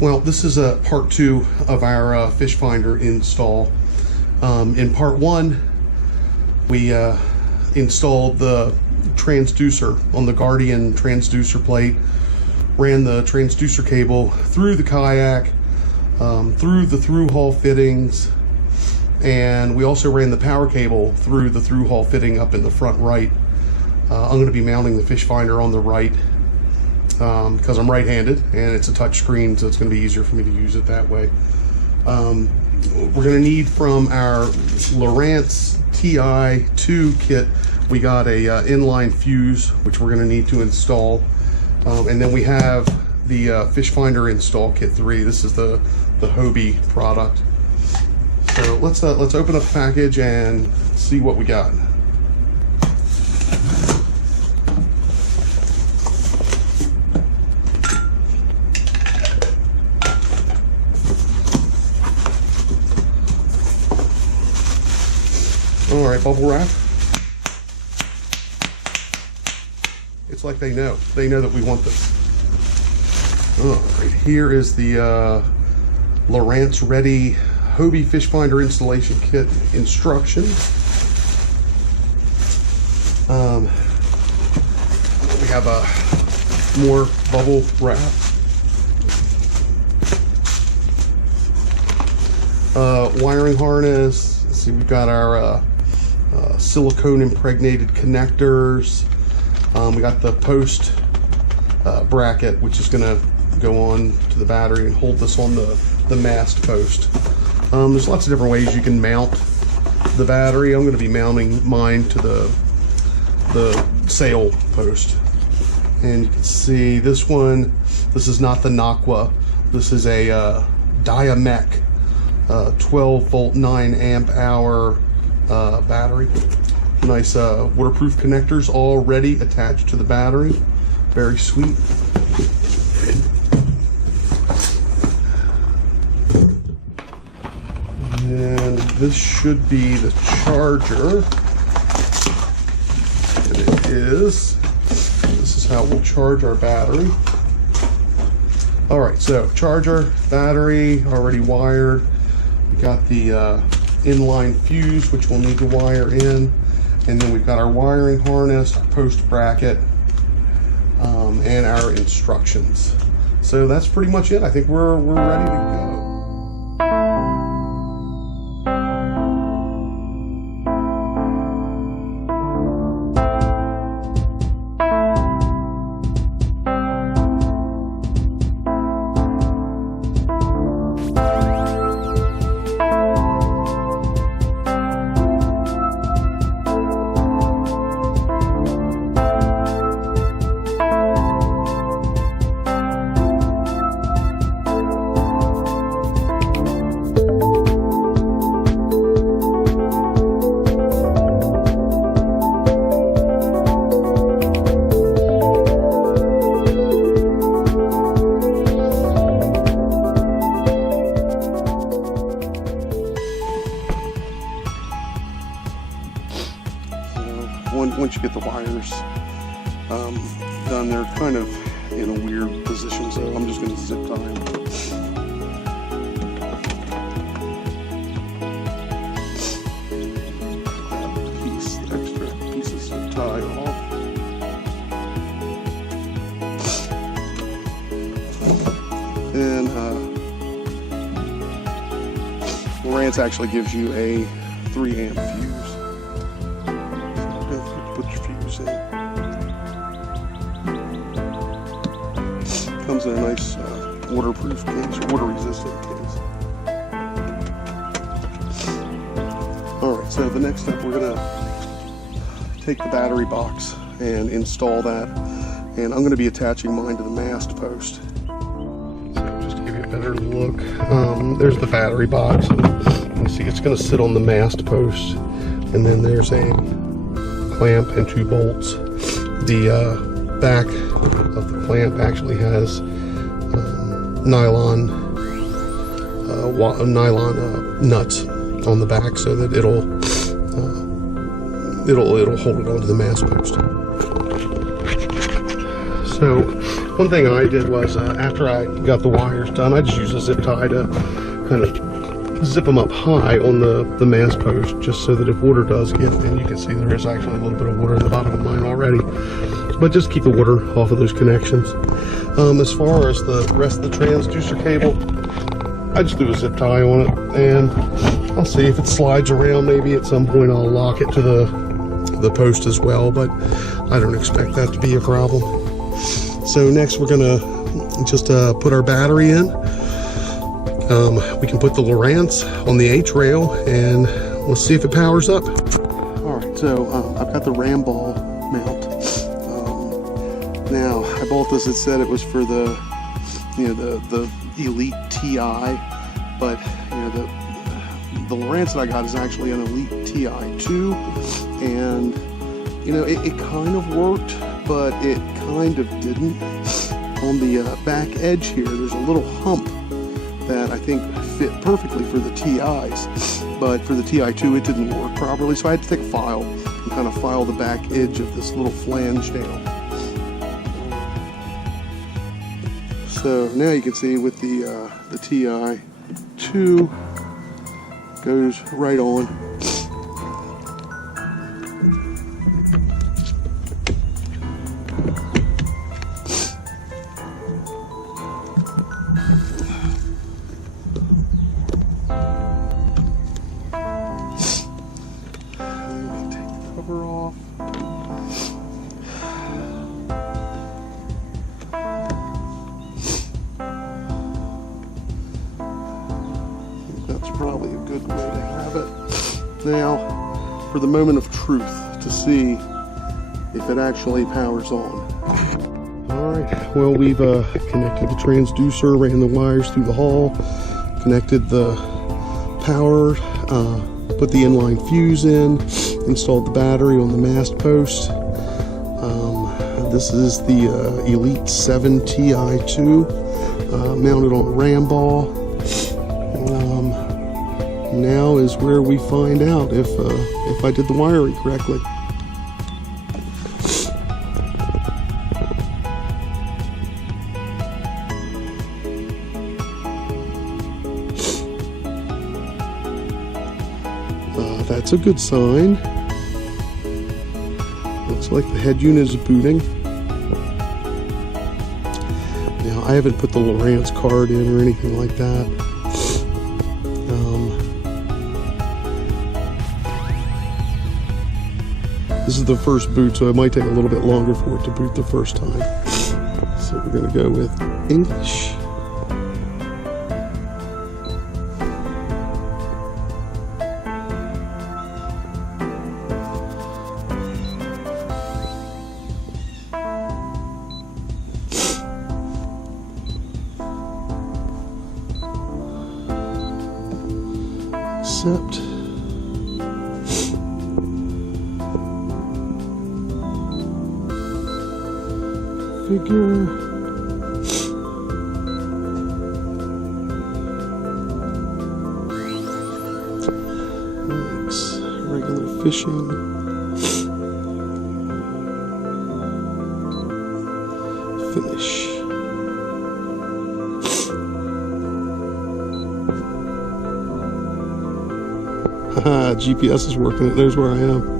Well, this is a part 2 of our fish finder install. In part 1, we installed the transducer on the Guardian transducer plate, ran the transducer cable through the kayak, through the through-hull fittings, and we also ran the power cable through the through-hull fitting up in the front right. I'm going to be mounting the fish finder on the right because I'm right-handed and it's a touch screen, so it's going to be easier for me to use it that way. We're going to need from our Lowrance TI2 kit, we got a inline fuse, which we're going to need to install. And then we have the fish finder install kit 3. This is the Hobie product. So let's open up the package and see what we got. All right, bubble wrap. It's like they know that we want this. All right, here is the Lowrance Ready Hobie Fish Finder Installation Kit instructions. We have more bubble wrap. Wiring harness. Let's see, we've got our silicone impregnated connectors. We got the post bracket, which is going to go on to the battery and hold this on the mast post. There's lots of different ways you can mount the battery. I'm going to be mounting mine to the sail post. And you can see this one, this is not the Naqua. This is a Diamec 12 volt 9 amp hour battery. Nice waterproof connectors already attached to the battery. Very sweet. And this should be the charger. And it is. This is how we'll charge our battery. All right, so charger, battery already wired. We got the inline fuse, which we'll need to wire in. And then we've got our wiring harness, our post bracket, and our instructions. So that's pretty much it. I think we're ready to go. Once you get the wires done, they're kind of in a weird position, so I'm just going to zip tie them. Extra pieces to tie off. And Lowrance actually gives you a 3 amp fuse. Put your fuse in. Comes in a nice waterproof case, water-resistant case. All right, so the next step, we're gonna take the battery box and install that, and I'm gonna be attaching mine to the mast post. So just to give you a better look, there's the battery box. And you see, it's gonna sit on the mast post, and then there's a clamp and 2 bolts. The back of the clamp actually has nylon nuts on the back, so that it'll hold it onto the mast post. So One thing I did was after I got the wires done, I just used a zip tie to kind of zip them up high on the mast post, just so that if water does get in, you can see there is actually a little bit of water in the bottom of mine already, but just keep the water off of those connections. As far as the rest of the transducer cable, I just do a zip tie on it, and I'll see if it slides around. Maybe at some point I'll lock it to the post as well, but I don't expect that to be a problem. So next we're gonna just put our battery in. We can put the Lowrance on the H rail, and we'll see if it powers up. All right, so I've got the ram ball mount. Now I bought this. It said it was for the the Elite TI, but the Lowrance that I got is actually an Elite TI2, and it kind of worked, but it kind of didn't. On the back edge here, there's a little hump that I think fit perfectly for the TIs, but for the TI2 it didn't work properly, so I had to take a file and kind of file the back edge of this little flange down. So now you can see with the TI2 goes right on. Cover off. That's probably a good way to have it. Now, for the moment of truth, to see if it actually powers on. Alright, well, we've connected the transducer, ran the wires through the hull, connected the power, put the inline fuse in, installed the battery on the mast post. This is the Elite 7 TI2, mounted on a ram ball. Now is where we find out if I did the wiring correctly. That's a good sign. Looks like the head unit is booting. Now, I haven't put the Lowrance card in or anything like that. This is the first boot, so it might take a little bit longer for it to boot the first time. So we're going to go with English. Accept. Figure. Thanks. Regular fishing. Finish. Haha, GPS is working. There's where I am.